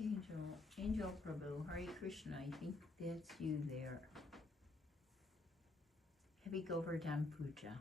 Angel Prabhu, Hare Krishna, I think that's you there. Heavy Govardhan Puja.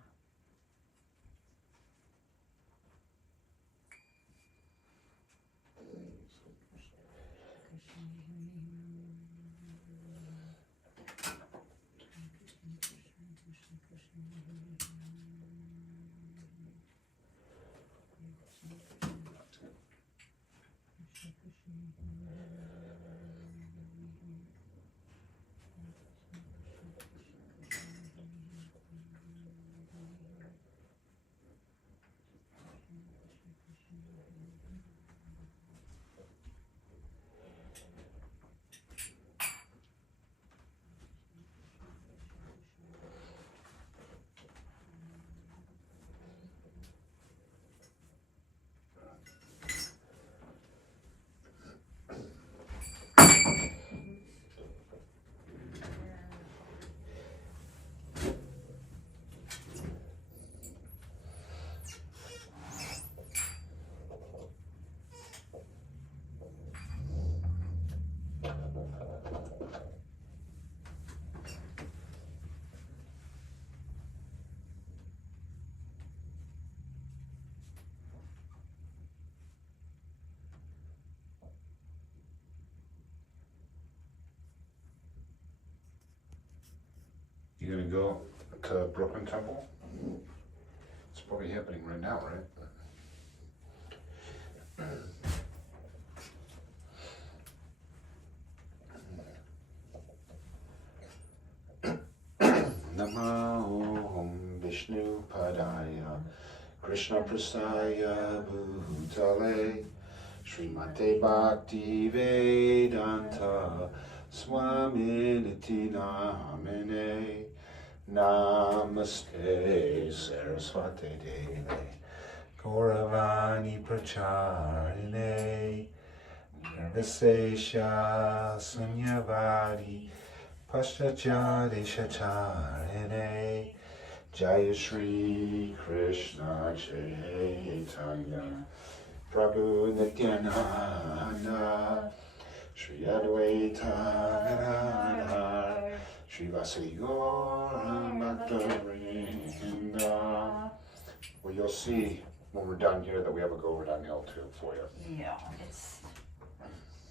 You gonna go to Brooklyn Temple? It's probably happening right now, right? Namo Vishnu Padaya Krishna Prasaya Bhutale Srimate Bhakti Vedanta Swami Niti Namine Namaste Saraswati Devi Gauravani Pracharine Nirvisesha Sunyavadi Paschachadeshacharine Jaya Shri Krishna Chaitanya Prabhu Nityananda Shri Advaita Gadadhar Shri Vasudeva Gaura Bhakta-vrinda. Well, you'll see when we're done here that we have a Govardhan Hill too for you. Yeah, it's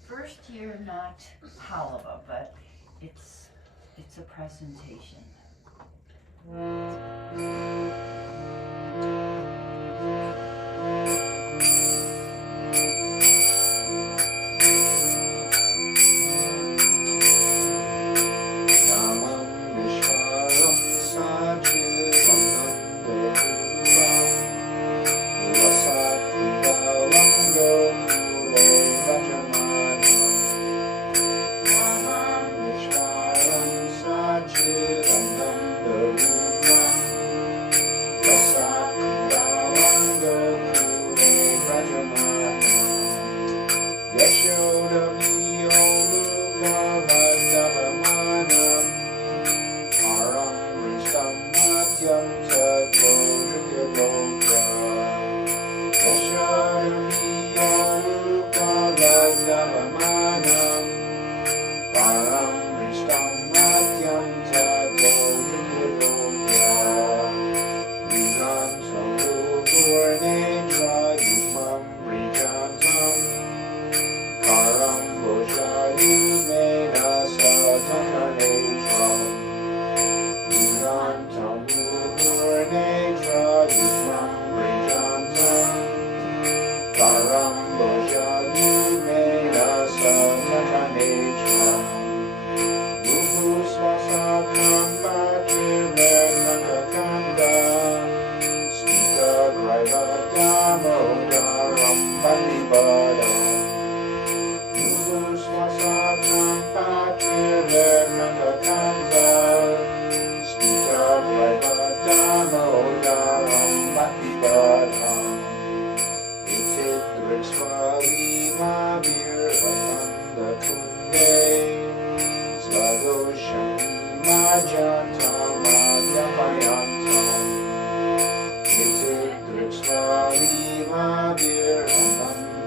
first year not Halava, but it's a presentation.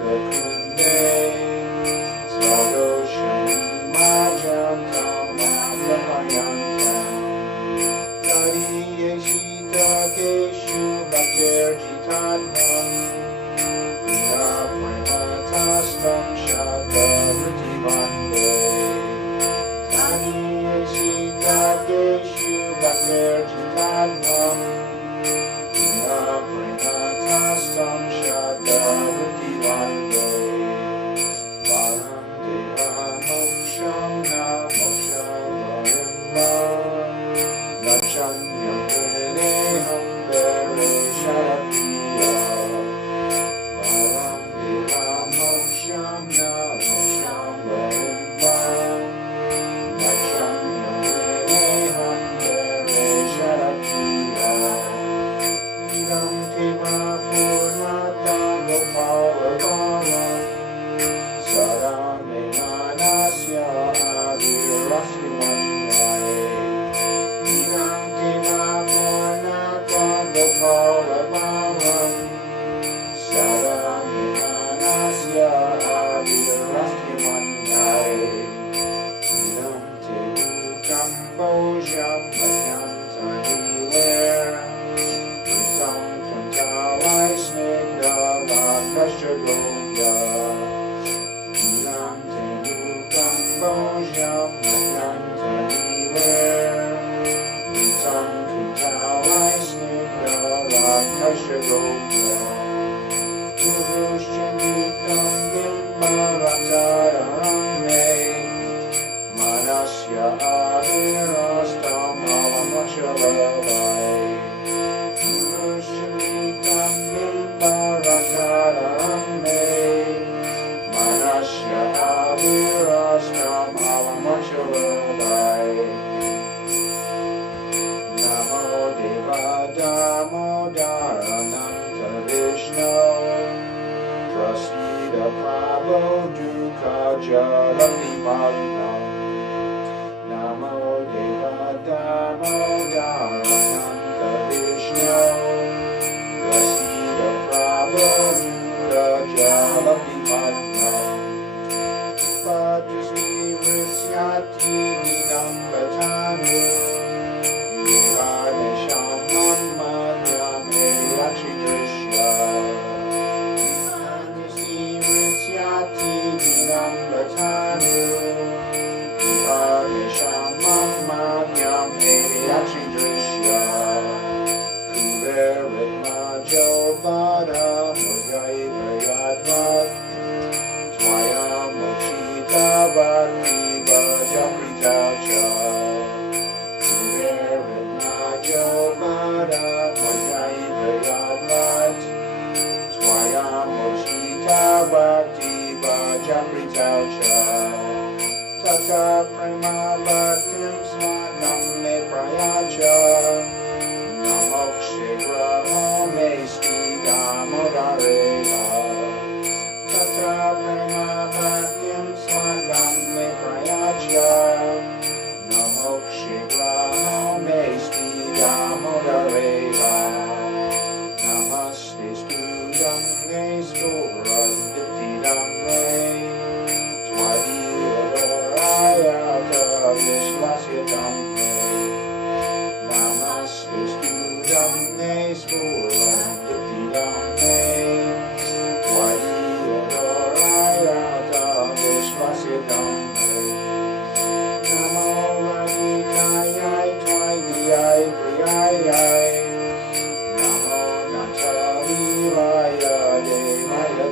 It's a Gopala Bala Sarame Manasya Avirasya Manyaye Idam Deva Purnata Gopala Bala Sarame Manasya Avirasya Manyaye Idam Tevu Kambojam Matyanta Hiler Tam Kantalai Snigdha Vakasha Goga Idam Tevu Kambojam Matyanta Hiler Tam Kantalai Snigdha Vakasha Goga Purushchanitam Gilmarataram Manasya Avirastam Alamachalabhai Purushchanitam Gilmarataram Manasya Avirastam Alamachalabhai Namo Deva Damodarananta Vishnu Prasida Prabhu Dukha Jalali Magnam Namo Deva Damodarananta Vishnu Prasida Prabhu Dukha Jalali Magnam Padusmi Vrisyati Nidam Bhatanu Vihane Shamam Madhyam Yakshi Drishya Vrisyati Nidam Bhatanu Vihane Shamam Madhyam Yakshi Drishya Kuverit Majo Vada Mudgai Vayadvat Twayam Mochita Bhakti Vajaprita Cha Kuverit Majo Vada Mudgai Vayadvat Twayam Mochita Bhakti Vajaprita Cha Tata Prema Bhaktim Swanam Me Prayacha Namokshigra Me Sridhamodareka Tata Prema Bhaktim Swanam Me Prayacha Namokshigra Me Sridhamodareka Namaste Studam Me Spuram Ditidam Me Ayata Vishwasya Dhamme Namaste Studam Me Spuram Ditidam Ayata Vishwasya Dhamme Namo Radhikayai Tvaidiyai Priyayai Namo Nachaviraya Devaya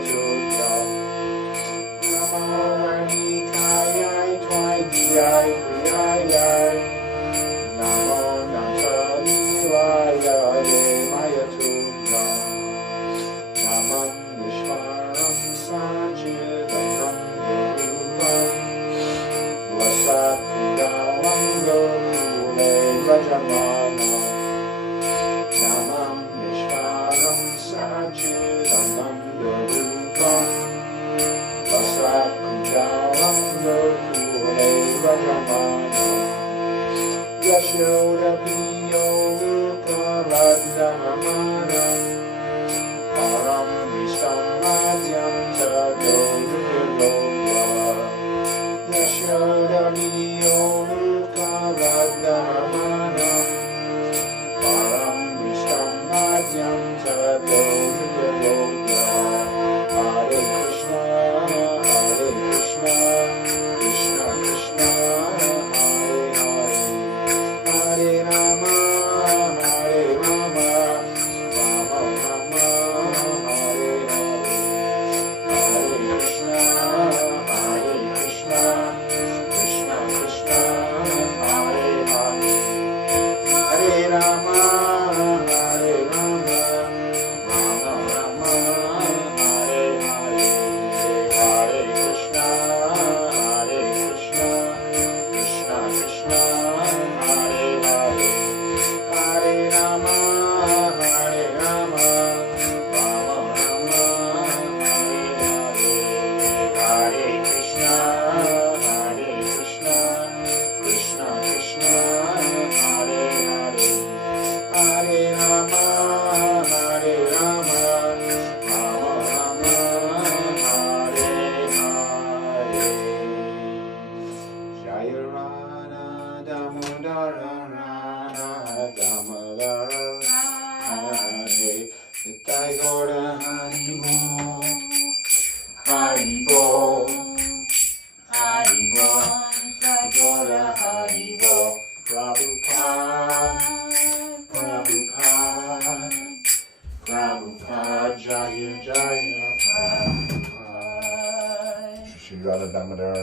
Shri Radha Damodar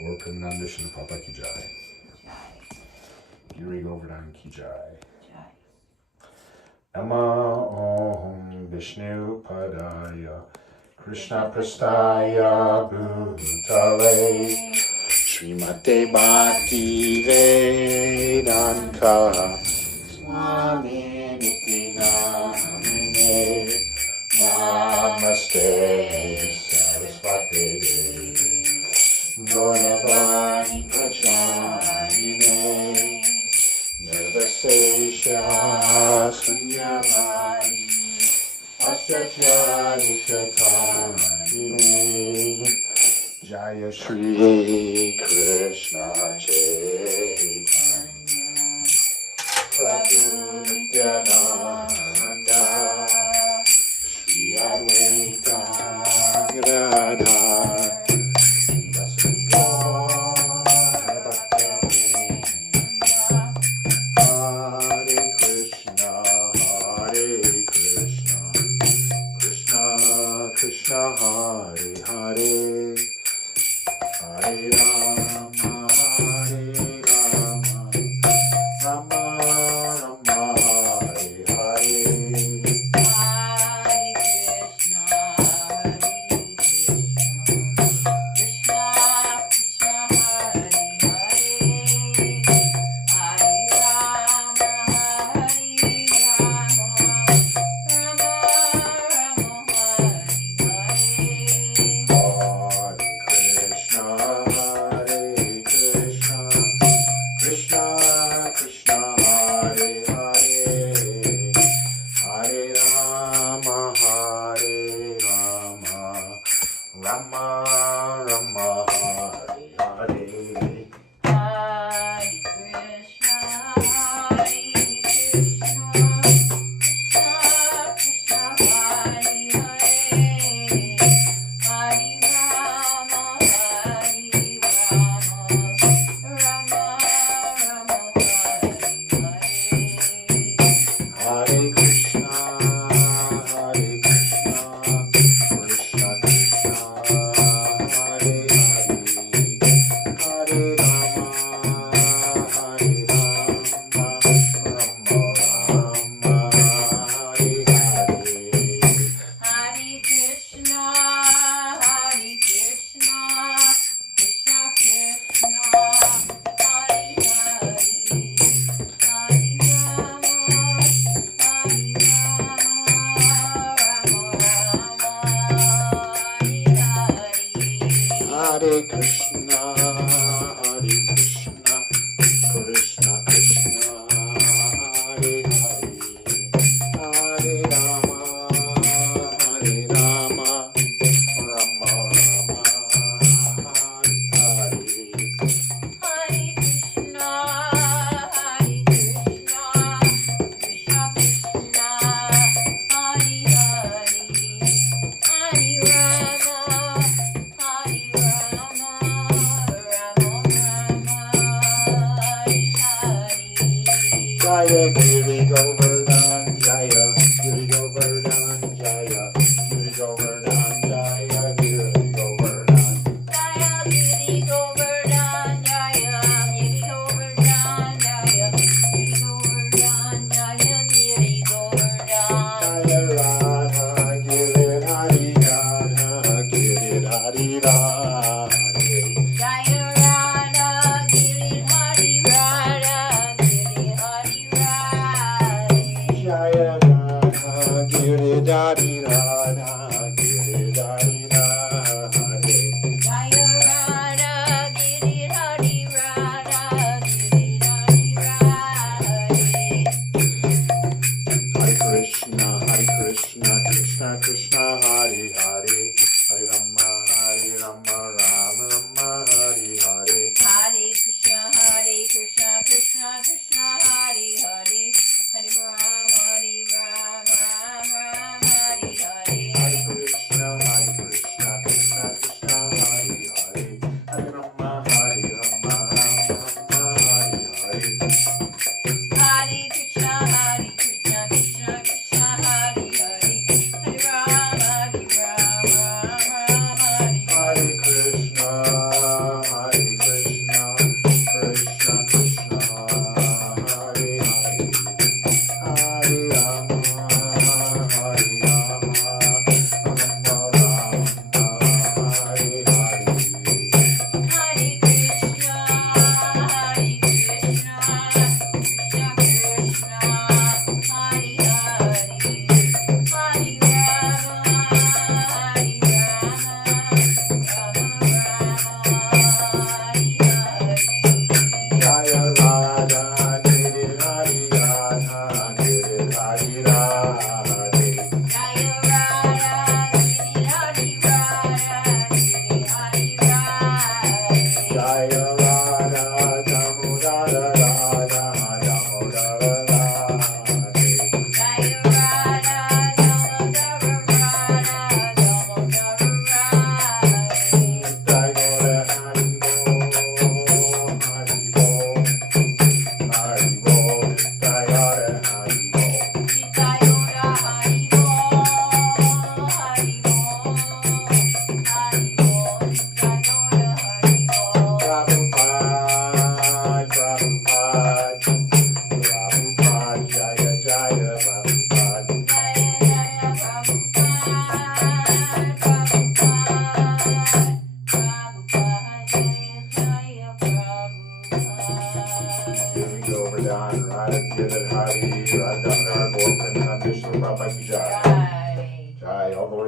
Gaur Premananda Shri Papa Ki Jai. Giri Govardhan Ki Jai. Nama Om Vishnu Padaya Krishna Prastaya Bhutale Srimate Bhakti Vedanta Swami Niti Namine Namaste Saraswati Devi Gauravani Pracharine Nirvasesha Sunyavadi Asyachari Shatani Jaya Shri Krishna Chaitanya Prabhu Nityananda Shri Advaita Gadadhar Krishna Hare Hare Hare Rama Hare Rama Rama Rama Hare Hare Hare Krishna, Hare Krishna, Krishna Krishna, Hare Hare, Hare Rama, Hare Rama, Rama Rama, Hare Hare. Hare Krishna, Hare Krishna, Krishna Krishna, Hare Hare, Hare Rama, Hare Rama, Rama Rama, Hare Hare. Jaya Giri Govardhan, Jaya Giri Govardhan, Jaya Giri Govardhan, Jaya Giri Govardhan. Jaya Giri Govardhan, Jaya Giri Govardhan, Jaya Giri Govardhan, Jaya Giri Govardhan. Jaya Radha Giridhari Radha Giridhari Radhe. Jaya Radha Giridhari Radha Giridhari Radhe. Jaya Radha Giridhari Radha Giridhari Radhe. Jaya Radha Giridhari Radha Giridhari Radhe. Hare Krishna, Krishna Krishna, Hare Hare, Hare Rama, Rama Rama, Hare Hare. Hare Krishna, Krishna Krishna, Hare Hare, Hare Rama, Rama Rama, Hare Hare. Hare Krishna, Krishna Krishna,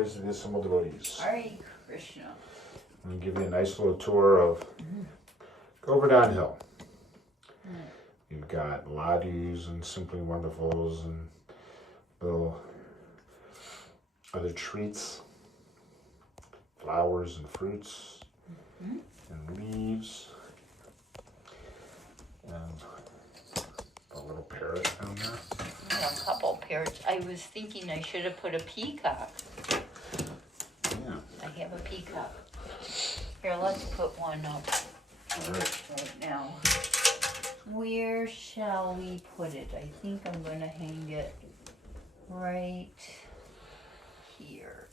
devotees, the assembled devotees. Hare Krishna. I'm going to give you a nice little tour of Govardhan Hill. You've got ladus and simply wonderfuls and little other treats, flowers and fruits and leaves, and a little parrot down there. Yeah, a couple parrots. I was thinking I should have put a peacock. Yeah. I have a peacock. Here, let's put one up All right. right now. Where shall we put it? I think I'm going to hang it right here.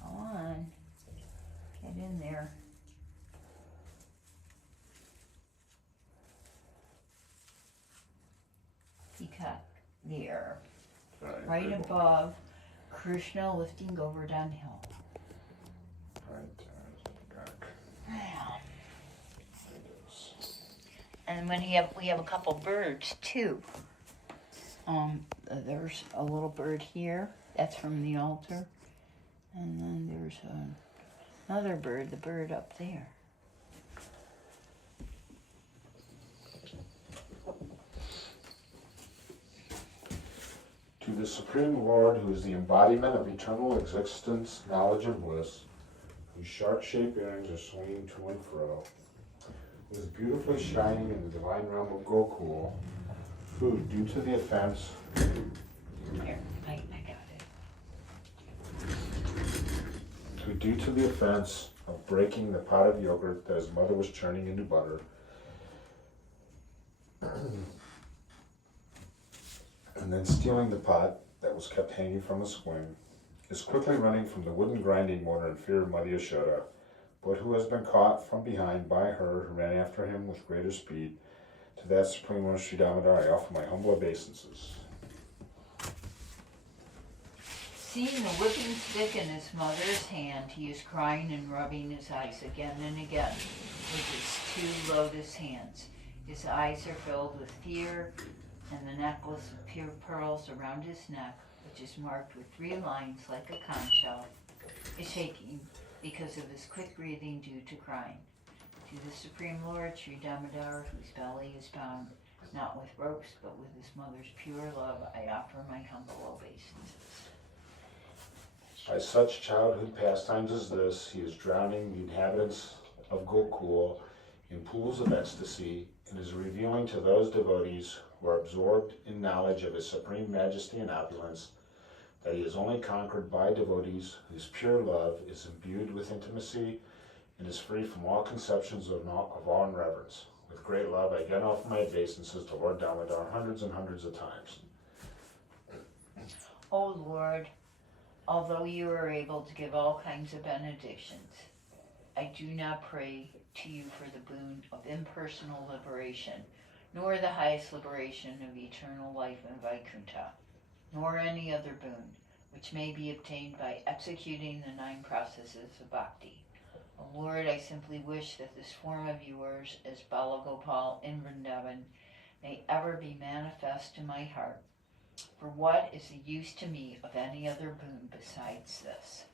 Come on. Get in there. Peacock there. Right good. above Krishna lifting Govardhan Hill. Right, there's the peacock. And when we have a couple birds too. There's a little bird here. That's from the altar. And then there's another bird, the bird up there. To the Supreme Lord, who is the embodiment of eternal existence, knowledge, and bliss, whose shark-shaped earrings are swinging to and fro, who is beautifully shining in the divine realm of Gokul, who, due to the offense, Here, I got it. who, due to the offense of breaking the pot of yogurt that his mother was churning into butter, and then stealing the pot that was kept hanging from a swing, is quickly running from the wooden grinding mortar in fear of Mother Yashoda, but who has been caught from behind by her who ran after him with greater speed. To that Supreme Lord Sri Damodar I offer my humble obeisances. Seeing the whipping stick in his mother's hand, he is crying and rubbing his eyes again and again with his 2 lotus hands. His eyes are filled with fear, and the necklace of pure pearls around his neck, which is marked with 3 lines like a conch shell, is shaking because of his quick breathing due to crying. To the Supreme Lord, Sri Damodar, whose belly is bound not with ropes but with his mother's pure love, I offer my humble obeisances. By such childhood pastimes as this, he is drowning the inhabitants of Gokul in pools of ecstasy and is revealing to those devotees who are absorbed in knowledge of his supreme majesty and opulence that he is only conquered by devotees whose pure love is imbued with intimacy and is free from all conceptions of awe and reverence. With great love, I again offer my obeisances to Lord Damodar hundreds and hundreds of times. O Lord, although you are able to give all kinds of benedictions, I do not pray to you for the boon of impersonal liberation, nor the highest liberation of eternal life in Vaikuntha, nor any other boon which may be obtained by executing the 9 processes of bhakti. O Lord, I simply wish that this form of yours as Balagopal in Vrindavan may ever be manifest to my heart. For what is the use to me of any other boon besides this?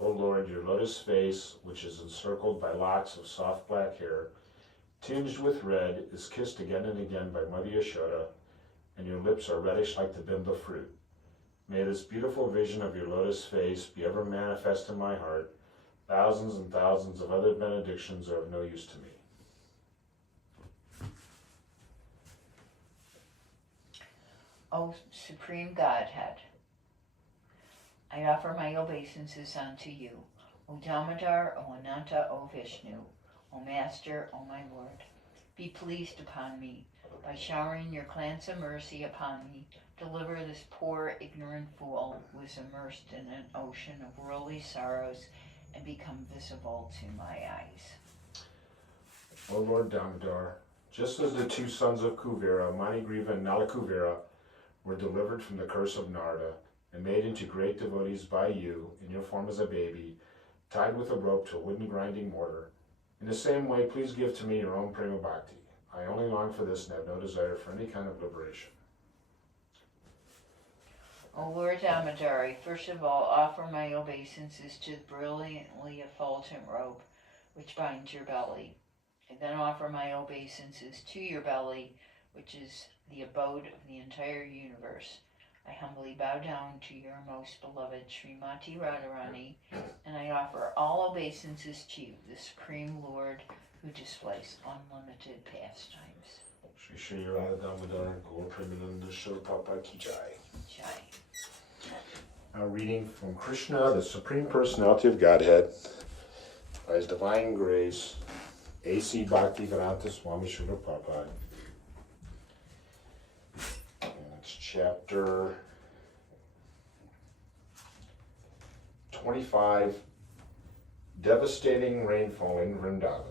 O Lord, your lotus face, which is encircled by locks of soft black hair, tinged with red, is kissed again and again by Mother Yashoda, and your lips are reddish like the bimba fruit. May this beautiful vision of your lotus face be ever manifest in my heart. Thousands and thousands of other benedictions are of no use to me. O Supreme Godhead, I offer my obeisances unto you, O Damodar, O Ananta, O Vishnu, O Master, O my Lord. Be pleased upon me by showering your cleansing mercy upon me. Deliver this poor, ignorant fool who is immersed in an ocean of worldly sorrows and become visible to my eyes. O Lord Damodar, just as the 2 sons of Kuvera, Manigriva and Nalakuvera, were delivered from the curse of Narada and made into great devotees by you in your form as a baby, tied with a rope to a wooden grinding mortar, in the same way please give to me your own prema bhakti. I only long for this and have no desire for any kind of liberation. O Lord Damodari, first of all, offer my obeisances to the brilliantly effulgent robe which binds your belly. I then offer my obeisances to your belly, which is the abode of the entire universe. I humbly bow down to your most beloved Srimati Radharani, and I offer all obeisances to you, the Supreme Lord who displays unlimited pastimes. Shri Shri Radha Damodar Gaur Premananda Shil Papa Ki Jai. Jai. Now reading from Krishna, the Supreme Personality of Godhead, by His Divine Grace, A.C. Bhaktivedanta Swami Srila Prabhupada. And it's chapter 25, Devastating Rainfall in Vrindavan.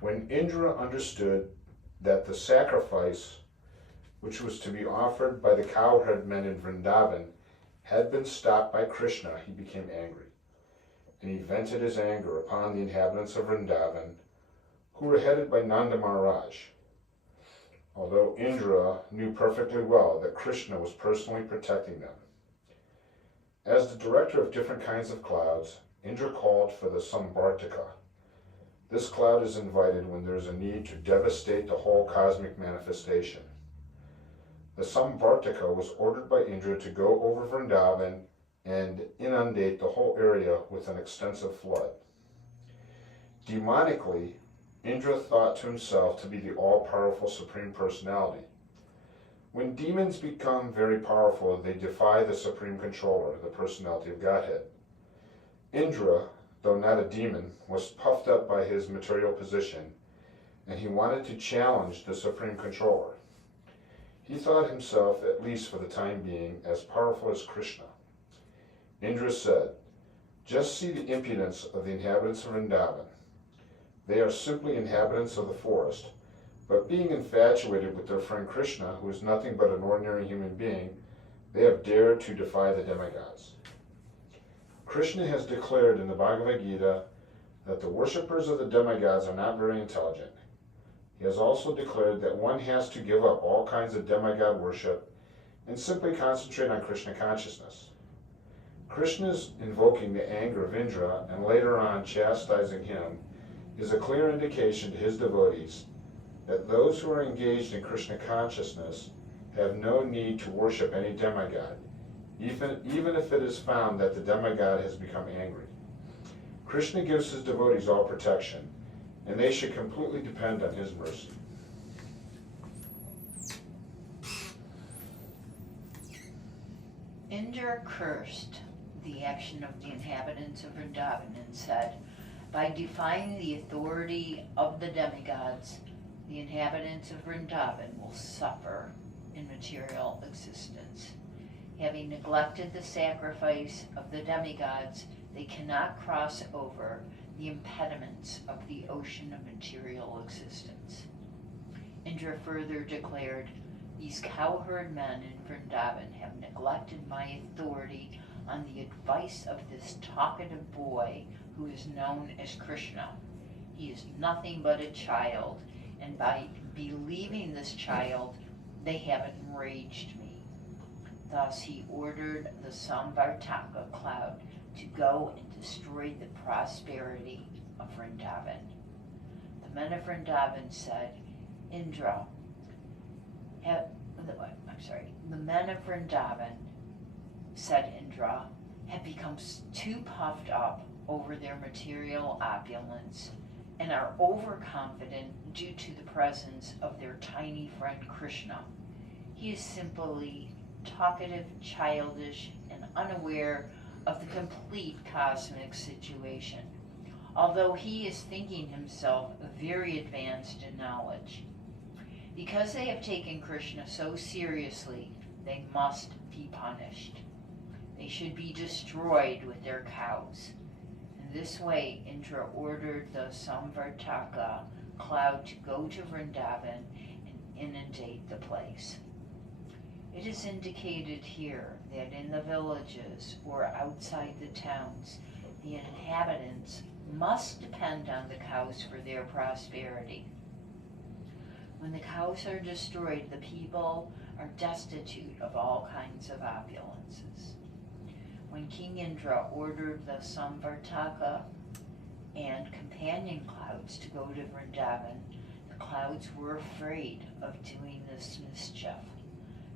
When Indra understood that the sacrifice which was to be offered by the cowherd men in Vrindavan had been stopped by Krishna, he became angry. And he vented his anger upon the inhabitants of Vrindavan, who were headed by Nanda Maharaj. Although Indra knew perfectly well that Krishna was personally protecting them. As the director of different kinds of clouds, Indra called for the Samvartika. This cloud is invited when there is a need to devastate the whole cosmic manifestation. The Samvartika was ordered by Indra to go over Vrindavan and inundate the whole area with an extensive flood. Demonically, Indra thought to himself to be the all-powerful Supreme Personality. When demons become very powerful, they defy the Supreme Controller, the Personality of Godhead. Indra, though not a demon, was puffed up by his material position, and he wanted to challenge the Supreme Controller. He thought himself, at least for the time being, as powerful as Krishna. Indra said, "Just see the impudence of the inhabitants of Vrindavan. They are simply inhabitants of the forest, but being infatuated with their friend Krishna, who is nothing but an ordinary human being, they have dared to defy the demigods." Krishna has declared in the Bhagavad Gita that the worshippers of the demigods are not very intelligent. He has also declared that one has to give up all kinds of demigod worship and simply concentrate on Krishna consciousness. Krishna's invoking the anger of Indra and later on chastising him is a clear indication to his devotees that those who are engaged in Krishna consciousness have no need to worship any demigod, even if it is found that the demigod has become angry. Krishna gives his devotees all protection, and they should completely depend on his mercy. Indra cursed the action of the inhabitants of Vrindavan and said, "By defying the authority of the demigods, the inhabitants of Vrindavan will suffer in material existence. Having neglected the sacrifice of the demigods, they cannot cross over the impediments of the ocean of material existence." Indra further declared, "These cowherd men in Vrindavan have neglected my authority on the advice of this talkative boy who is known as Krishna. He is nothing but a child, and by believing this child, they have enraged me." Thus he ordered the Samvartaka cloud to go and destroy the prosperity of Vrindavan. The men of Vrindavan said, the men of Vrindavan, said Indra, have become too puffed up over their material opulence and are overconfident due to the presence of their tiny friend Krishna. He is simply talkative, childish, and unaware of the complete cosmic situation, although he is thinking himself very advanced in knowledge. Because they have taken Krishna so seriously, they must be punished. They should be destroyed with their cows. In this way, Indra ordered the Samvartaka cloud to go to Vrindavan and inundate the place. It is indicated here that in the villages or outside the towns, the inhabitants must depend on the cows for their prosperity. When the cows are destroyed, the people are destitute of all kinds of opulences. When King Indra ordered the Samvartaka and companion clouds to go to Vrindavan, the clouds were afraid of doing this mischief.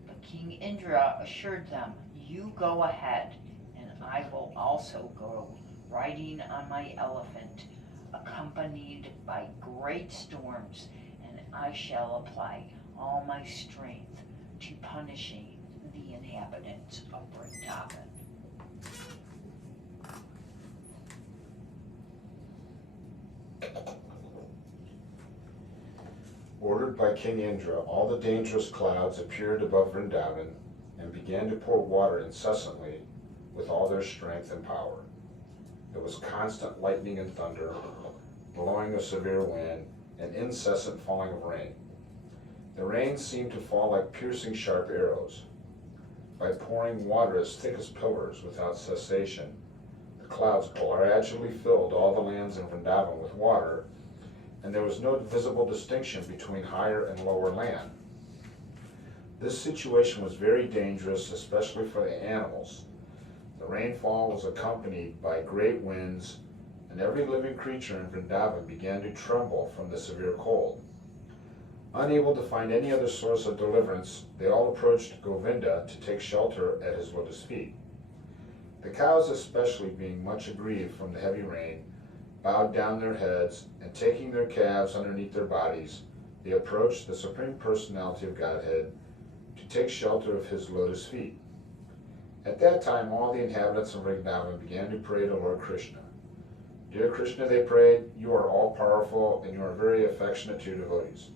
But King Indra assured them, "You go ahead, and I will also go riding on my elephant, accompanied by great storms, and I shall apply all my strength to punishing the inhabitants of Vrindavan." Ordered by King Indra, all the dangerous clouds appeared above Vrindavan and began to pour water incessantly with all their strength and power. There was constant lightning and thunder, blowing of severe wind, and incessant falling of rain. The rain seemed to fall like piercing sharp arrows. By pouring water as thick as pillars without cessation, the clouds gradually filled all the lands in Vrindavan with water, and there was no visible distinction between higher and lower land. This situation was very dangerous, especially for the animals. The rainfall was accompanied by great winds, and every living creature in Vrindavan began to tremble from the severe cold. Unable to find any other source of deliverance, they all approached Govinda to take shelter at his lotus feet. The cows, especially, being much aggrieved from the heavy rain, bowed down their heads, and taking their calves underneath their bodies, they approached the Supreme Personality of Godhead to take shelter of his lotus feet. At that time, all the inhabitants of Vrindavan began to pray to Lord Krishna. "Dear Krishna," they prayed, "you are all-powerful, and you are very affectionate to your devotees.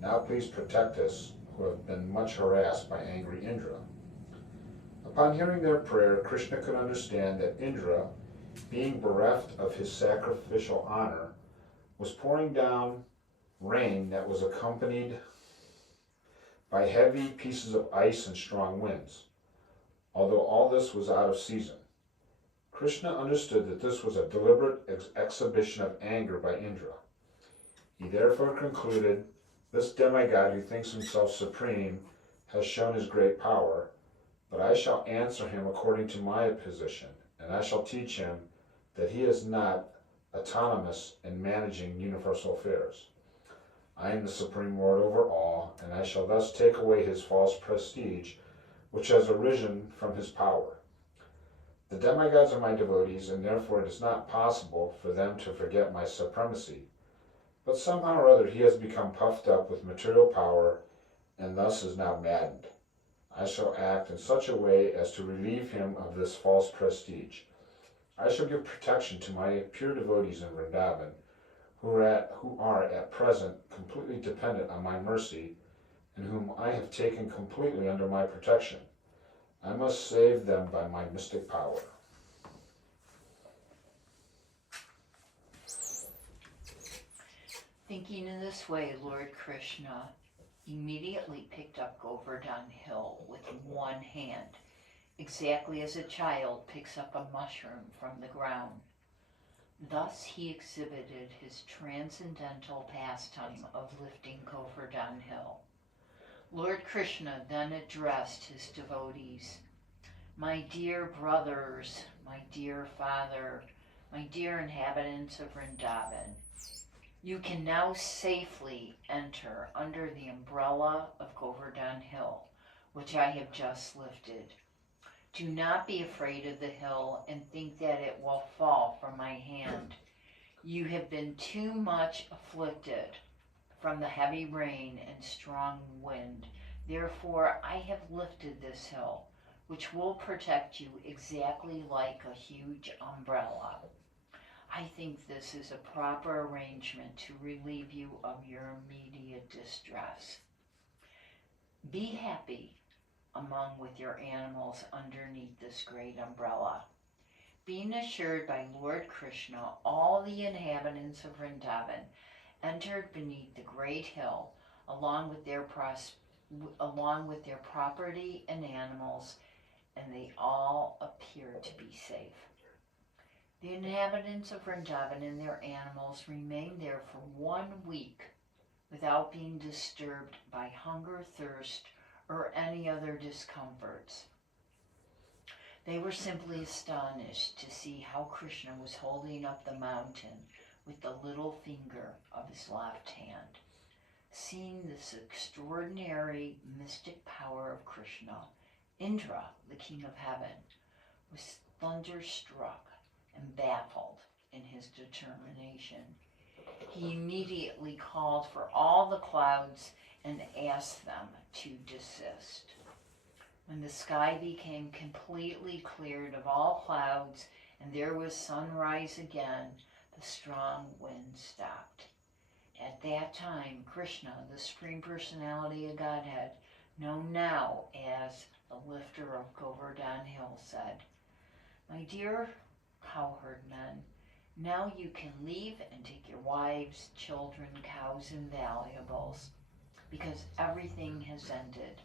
Now please protect us, who have been much harassed by angry Indra." Upon hearing their prayer, Krishna could understand that Indra, being bereft of his sacrificial honor, was pouring down rain that was accompanied by heavy pieces of ice and strong winds. Although all this was out of season, Krishna understood that this was a deliberate exhibition of anger by Indra. He therefore concluded, "This demigod who thinks himself supreme has shown his great power, but I shall answer him according to my position, and I shall teach him that he is not autonomous in managing universal affairs. I am the Supreme Lord over all, and I shall thus take away his false prestige, which has arisen from his power. The demigods are my devotees, and therefore it is not possible for them to forget my supremacy. But somehow or other he has become puffed up with material power, and thus is now maddened. I shall act in such a way as to relieve him of this false prestige. I shall give protection to my pure devotees in Vrindavan, who are at present completely dependent on my mercy, and whom I have taken completely under my protection. I must save them by my mystic power." Thinking in this way, Lord Krishna immediately picked up Govardhan Hill with one hand, exactly as a child picks up a mushroom from the ground. Thus he exhibited his transcendental pastime of lifting Govardhan Hill. Lord Krishna then addressed his devotees. "My dear brothers, my dear father, my dear inhabitants of Vrindavan, you can now safely enter under the umbrella of Govardhan Hill, which I have just lifted. Do not be afraid of the hill and think that it will fall from my hand. You have been too much afflicted from the heavy rain and strong wind. Therefore, I have lifted this hill, which will protect you exactly like a huge umbrella. I think this is a proper arrangement to relieve you of your immediate distress. Be happy with your animals underneath this great umbrella." Being assured by Lord Krishna, all the inhabitants of Vrindavan entered beneath the great hill, along with their property and animals, and they all appeared to be safe. The inhabitants of Vrindavan and their animals remained there for 1 week without being disturbed by hunger, thirst, or any other discomforts. They were simply astonished to see how Krishna was holding up the mountain with the little finger of his left hand. Seeing this extraordinary mystic power of Krishna, Indra, the king of heaven, was thunderstruck and baffled in his determination. He immediately called for all the clouds and asked them to desist. When the sky became completely cleared of all clouds and there was sunrise again, the strong wind stopped. At that time, Krishna, the Supreme Personality of Godhead, known now as the lifter of Govardhan Hill, said, "My dear cowherd men, now you can leave and take your wives, children, cows, and valuables, because everything has ended.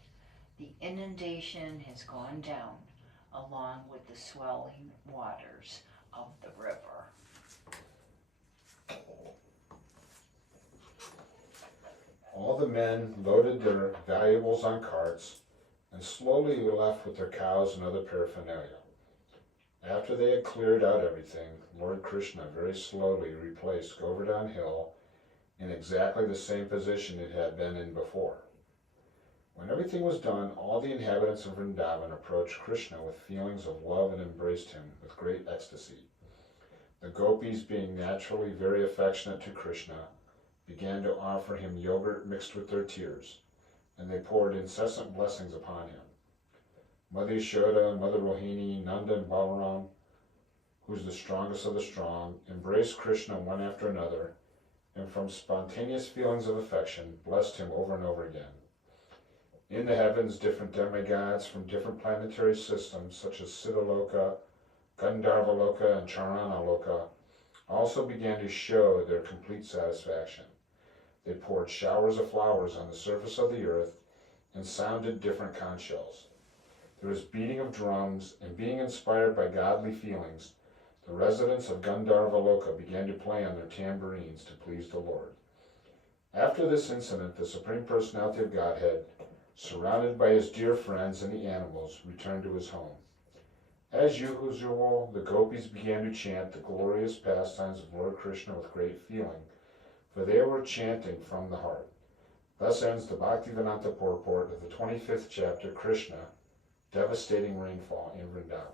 The inundation has gone down, along with the swelling waters of the river." All the men loaded their valuables on carts and slowly left with their cows and other paraphernalia. After they had cleared out everything, Lord Krishna very slowly replaced Govardhan Hill in exactly the same position it had been in before. When everything was done, all the inhabitants of Vrindavan approached Krishna with feelings of love and embraced him with great ecstasy. The gopis, being naturally very affectionate to Krishna, began to offer him yogurt mixed with their tears, and they poured incessant blessings upon him. Mother Yashoda, Mother Rohini, Nanda, and Balaram, who's the strongest of the strong, embraced Krishna one after another, and from spontaneous feelings of affection, blessed him over and over again. In the heavens, different demigods from different planetary systems, such as Siddhaloka, Gandharvaloka, and Charanaloka, also began to show their complete satisfaction. They poured showers of flowers on the surface of the earth and sounded different conch shells. There was beating of drums, and being inspired by godly feelings, the residents of Gandharvaloka began to play on their tambourines to please the Lord. After this incident, the Supreme Personality of Godhead, surrounded by his dear friends and the animals, returned to his home. As usual, the gopis began to chant the glorious pastimes of Lord Krishna with great feeling, for they were chanting from the heart. Thus ends the Bhaktivedanta purport of the 25th chapter, Krishna, devastating rainfall in Vrindavan.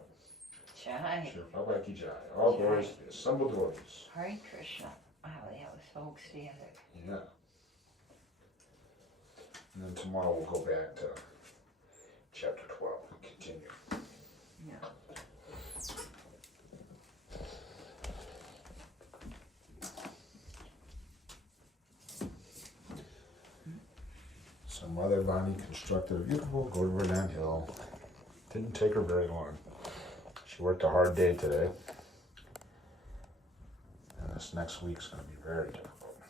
Jai. Sri Baba Ki Jai. All Jai. glories to the assembled devotees. Hare Krishna. Wow, that was so ecstatic. Yeah. And then tomorrow we'll go back to chapter 12 and continue. Yeah. So Mother Vani constructed a beautiful Govardhan Hill. Didn't take her very long. She worked a hard day today. And this next week's going to be very difficult.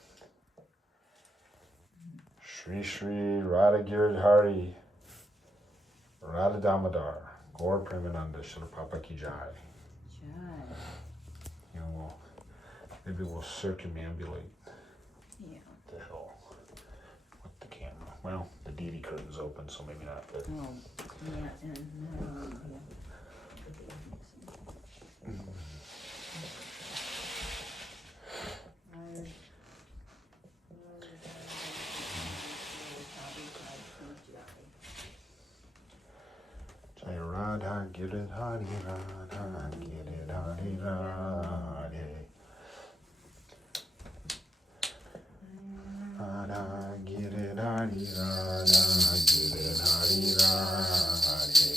Shri Shri Radha Giridhari Radha Damodar Gaur Premananda Shri Papa Ki Jai. Jai. You know, maybe we'll circumambulate Yeah. the hill with the camera. Well, the devi curtain's open, so maybe not. But Oh, yeah, and yeah. Jai Radha Giridhari Radha Giridhari Radhe Radha Giridhari Radha Giridhari Radhe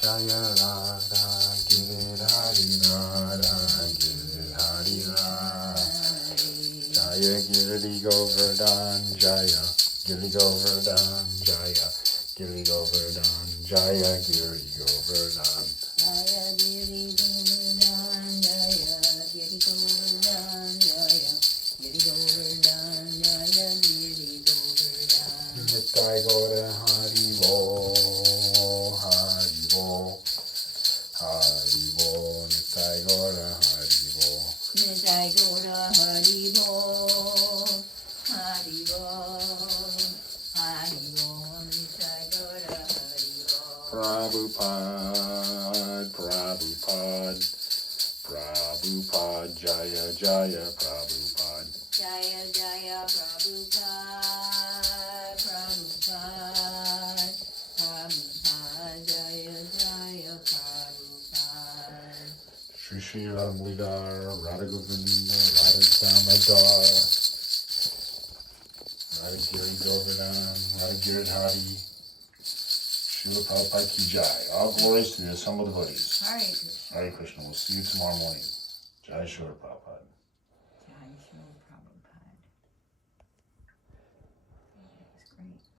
Jaya Radha Giridhari Radha Giridhari Radhe Jaya Giri Govardhan Jaya Giri Govardhan Jaya Giri Govardhan Jaya Giri Govardhan Jaya Giri Govardhan Jaya Giri Govardhan Jaya Giri Govardhan Jaya Giri Govardhan. Nitai Gaura Hari Bo Hari Bo Hari Bo Nitai Gaura Haribo. Nitai Gaura Haribo. Haribo. Haribo. Nitai Gaura Haribo. Prabhupada, Prabhupada, Prabhupada, Jaya Jaya Prabhupada. Jaya Jaya Prabhupada, Prabhupada, Prabhupada, Jaya Jaya Prabhupada. Shri Shri Radhamulidar, Radha Govinda, Radha Damodar, Radha Giri Govardhan, Radha Giridhari, Srila Prabhupada Ki Jai. All glories to the assembled devotees. Hare Krishna. Hare Krishna. We'll see you tomorrow morning. Jai Shri Prabhupada.